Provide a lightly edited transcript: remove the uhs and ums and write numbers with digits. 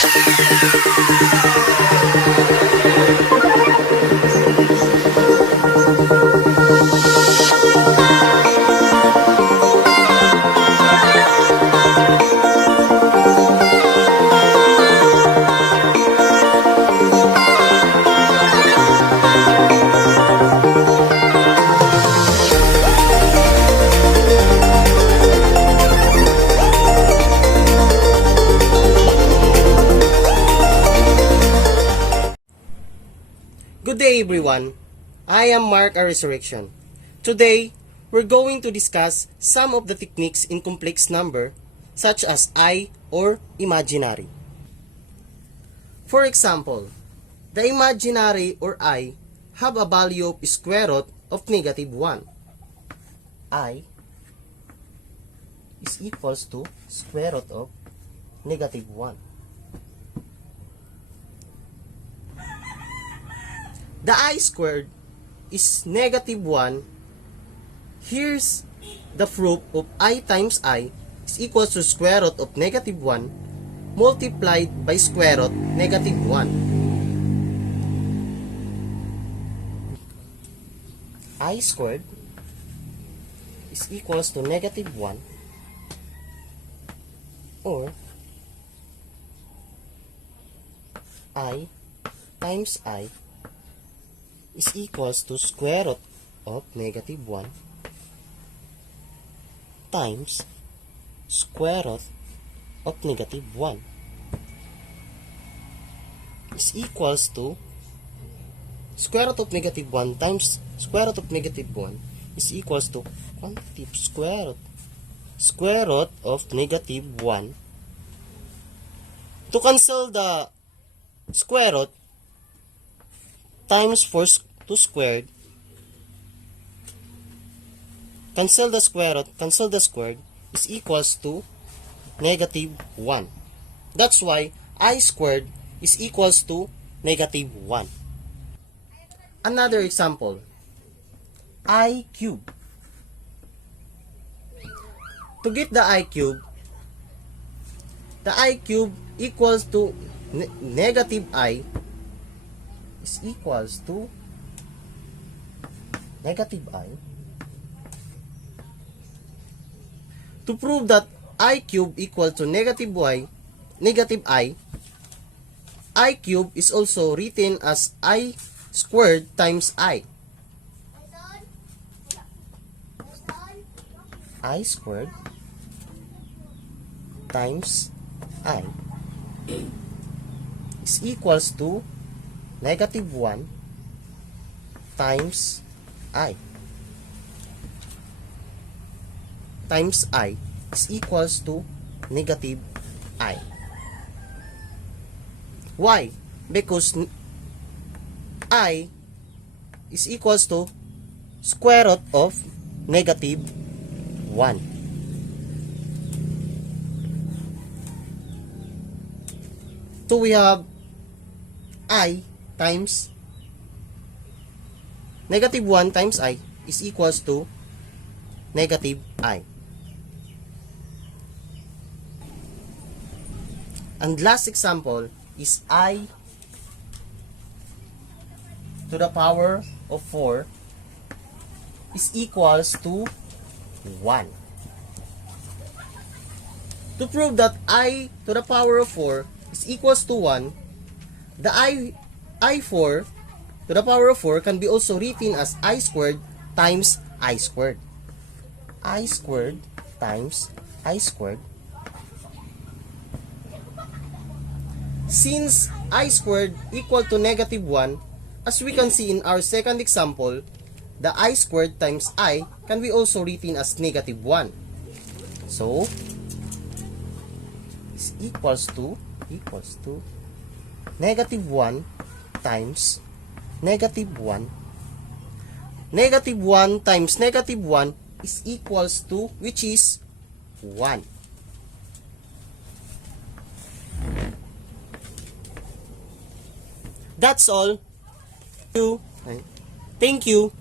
Good day everyone, I am Mark A. Resurrection. Today, we're going to discuss some of the techniques in complex number such as I or imaginary. For example, the imaginary or I have a value of square root of negative 1. I is equals to square root of negative 1. The I squared is negative 1. Here's the proof of I times I is equals to square root of negative 1 multiplied by square root negative 1. I squared is equals to negative 1 or I times I is equals to square root of negative 1 times square root of negative 1 is equals to square root of negative 1 times square root of negative 1 is equals to quantitative square root of negative 1. To cancel the square root, times 4 2 squared, cancel the square root is equals to negative 1. That's why I squared is equals to negative 1. Another example, I cube. To get the I cube equals to negative I is equals to negative I. To prove that I cube equal to negative I cube is also written as I squared times I. I squared times I is equals to negative 1 times I is equals to negative I. Why? Because I is equals to square root of negative 1. So we have I times negative 1 times I is equals to negative I. And last example is I to the power of 4 is equals to 1. To prove that I to the power of 4 is equals to 1, the I4 to the power of 4 can be also written as I squared times I squared. I squared times I squared. Since I squared equal to negative 1, as we can see in our second example, the I squared times I can be also written as negative 1. So, is equals to negative 1 times negative 1. Negative 1 times negative 1 is equals to, which is 1. That's all. Thank you.